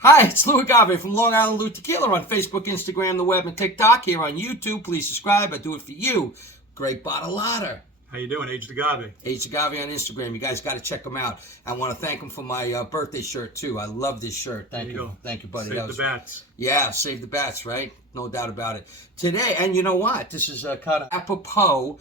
Hi, it's Laphroaig from Long Island Lou Tequila on Facebook, Instagram, the web, and TikTok. Here on YouTube, please subscribe. I do it for you. Great bottleatter. How you doing, Anejo-Agave? Anejo-Agave on Instagram. You guys got to check them out. I want to thank them for my birthday shirt too. I love this shirt. Thank you. Thank you, buddy. Save the bats. Yeah, save the bats, right? No doubt about it. Today, and you know what? This is kind of apropos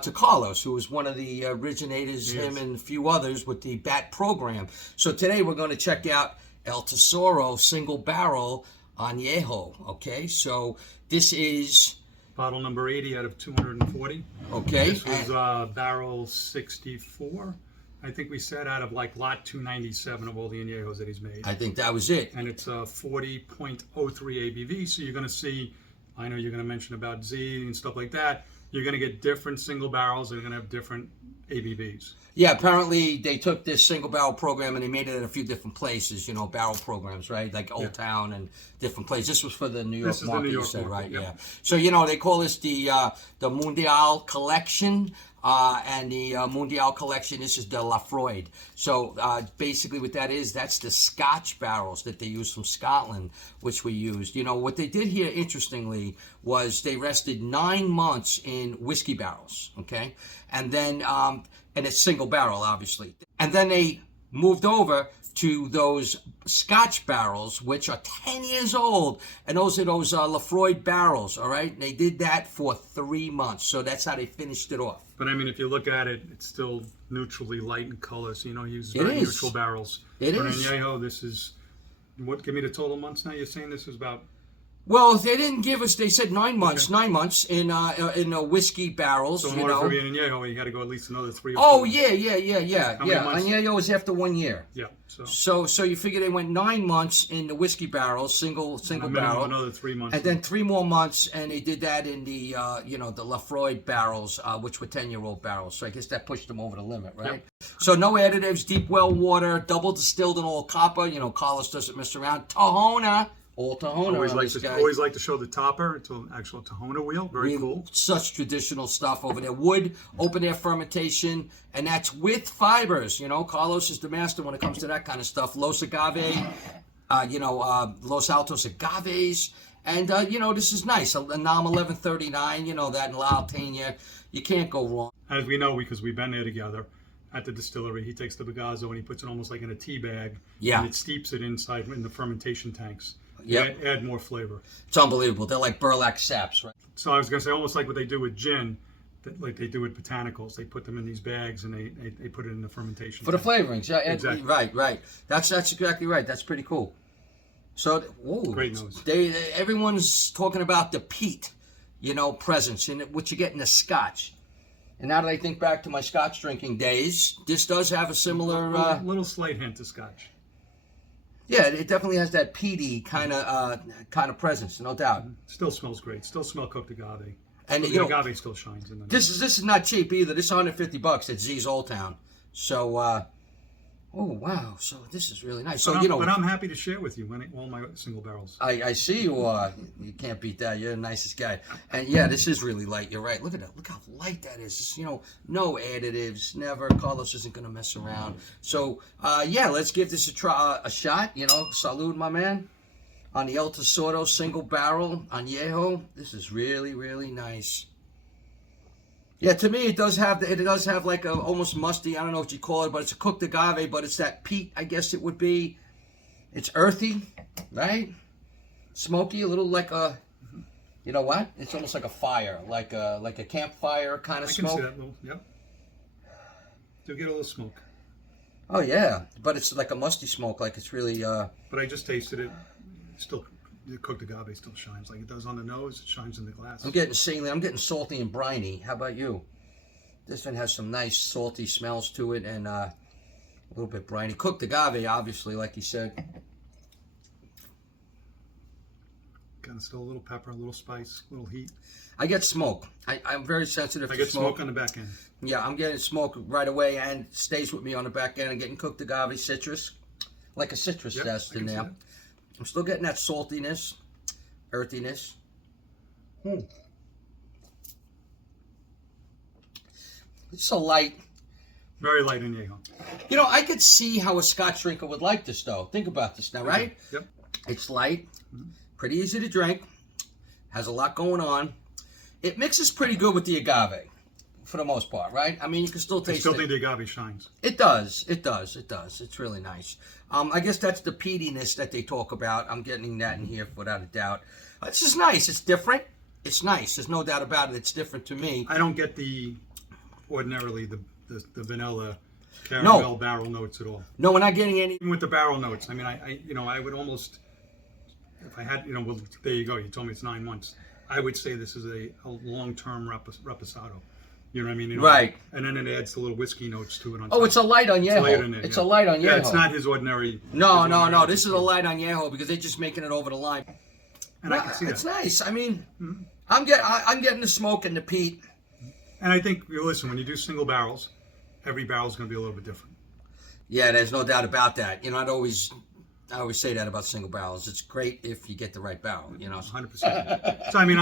to Carlos, who was one of the originators, him and a few others, with the bat program. So today we're going to check out El Tesoro single barrel Anejo. Okay, so this is bottle number 80 out of 240. Okay. This was barrel 64. I think we said out of like lot 297 of all the Añejos that he's made. I think that was it. And it's 40.03 ABV. So you're going to see, I know you're going to mention about Z and stuff like that. You're going to get different single barrels that are going to have different ABVs. Yeah, apparently they took this single barrel program and they made it at a few different places, you know, barrel programs, right? Like Old Town and different places. This was for the New York market, you said, right? Yep. Yeah. So, you know, they call this the Mundial collection. And the Mundial collection, this is the Laphroaig. So basically what that is, that's the Scotch barrels that they use from Scotland, which we used. You know, what they did here, interestingly, was they rested 9 months in whiskey barrels, okay? And then, and it's single barrel, obviously. And then they moved over to those Scotch barrels, which are 10 years old, and those are those Laphroaig barrels, all right? And they did that for 3 months, so that's how they finished it off. But I mean, if you look at it, it's still neutrally light in color, so you know, he uses very neutral barrels. It For is. an Añejo, this is, what, give me the total months now? You're saying this is about... Well, they didn't give us. They said 9 months. 9 months in whiskey barrels. So in order for being an Añejo, you got to go at least another 3 or 4. Oh yeah. Añejo is after 1 year. Yeah. So you figure they went 9 months in the whiskey barrels, single barrel. Another 3 months. And then 3 more months, and they did that in the the Laphroaig barrels, which were 10-year-old barrels. So I guess that pushed them over the limit, right? Yep. So no additives, deep well water, double distilled in all copper. You know, Carlos doesn't mess around. Tahona. All Tahona. Always like to show the topper. It's an actual Tahona wheel. Very cool. Such traditional stuff over there. Wood, open air fermentation, and that's with fibers. You know, Carlos is the master when it comes to that kind of stuff. Los Agave, Los Altos Agaves. And, this is nice. A NAM 1139, that in La Alteña. You can't go wrong. As we know, because we've been there together at the distillery, he takes the bagazo and he puts it almost like in a tea bag. Yeah. And it steeps it inside in the fermentation tanks. Yeah, add more flavor. It's unbelievable. They're like burlap saps, right? So I was going to say, almost like what they do with gin, like they do with botanicals. They put them in these bags and they put it in the fermentation for the flavorings. Yeah, exactly. Right. That's exactly right. That's pretty cool. So, great nose. Everyone's talking about the peat, presence in what you get in the Scotch. And now that I think back to my Scotch drinking days, this does have a similar little slight hint of Scotch. Yeah, it definitely has that peaty kind of presence, no doubt. Still smells great. Still smell cooked agave. And the agave still shines in the This is not cheap either. This is $150 at Z's Old Town. So, oh wow! So this is really nice. So but I'm happy to share with you all my single barrels. I see you are. You can't beat that. You're the nicest guy. And yeah, this is really light. You're right. Look at that. Look how light that is. Just, no additives. Never. Carlos isn't gonna mess around. So let's give this a shot. Salud, my man, on the El Tesoro single barrel Añejo. This is really, really nice. Yeah, to me it does have like a almost musty, I don't know what you call it, but it's a cooked agave, but it's that peat, I guess it would be. It's earthy, right? Smoky, a little like a, you know what? It's almost like a fire, like a campfire kind of smoke. I can see that little, yep. Do get a little smoke. Oh yeah, but it's like a musty smoke, like it's really. But I just tasted it. Still, the cooked agave still shines like it does on the nose. It shines in the glass. I'm getting salty and briny. How about you? This one has some nice salty smells to it and a little bit briny. Cooked agave, obviously, like you said. Kind of still a little pepper, a little spice, a little heat. I get smoke. I'm very sensitive to smoke. I get smoke on the back end. Yeah, I'm getting smoke right away and stays with me on the back end. I'm getting cooked agave citrus, like a citrus zest in there. I'm still getting that saltiness, earthiness. It's so light. Very light Añejo. I could see how a Scotch drinker would like this, though. Think about this now, right? Yep. It's light, pretty easy to drink, has a lot going on. It mixes pretty good with the agave, for the most part, right? I mean, you can still taste it. I still think the agave shines. It does. It does. It does. It's really nice. I guess that's the peatiness that they talk about. I'm getting that in here without a doubt. This is nice. It's different. It's nice. There's no doubt about it. It's different to me. I don't get ordinarily the vanilla caramel barrel notes at all. No, we're not getting any. Even with the barrel notes, I mean, I would almost, if I had, well, there you go. You told me it's 9 months. I would say this is a long-term reposado. You know what I mean? Right. And then it adds the little whiskey notes to it on top. Oh, it's a light añejo. It's a light añejo. Yeah, it's not his ordinary. No. This is a light añejo because they're just making it over the line. And I can see that. It's nice. I mean, I'm getting the smoke and the peat. And I think, listen, when you do single barrels, every barrel is going to be a little bit different. Yeah, there's no doubt about that. I always say that about single barrels. It's great if you get the right barrel. 100%. So I mean,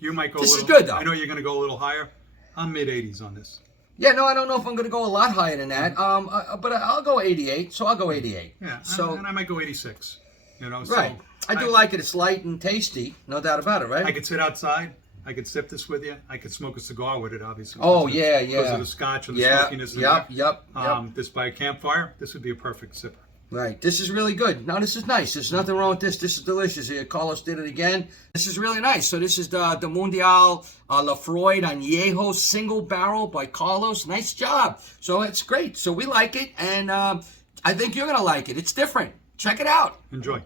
you might go. This is good though. I know you're going to go a little higher. I'm mid-80s on this. Yeah, no, I don't know if I'm going to go a lot higher than that. But I'll go 88. So I'll go 88. Yeah. So and I might go 86. Right. So I do like it. It's light and tasty. No doubt about it, right? I could sit outside. I could sip this with you. I could smoke a cigar with it, obviously. Oh, because yeah. Because of the scotch and the smokiness. Yep. This by a campfire, this would be a perfect sipper. Right. This is really good. No, this is nice. There's nothing wrong with this. This is delicious. Carlos did it again. This is really nice. So this is the Mundial Laphroaig Anejo single barrel by Carlos. Nice job. So it's great. So we like it, and I think you're going to like it. It's different. Check it out. Enjoy.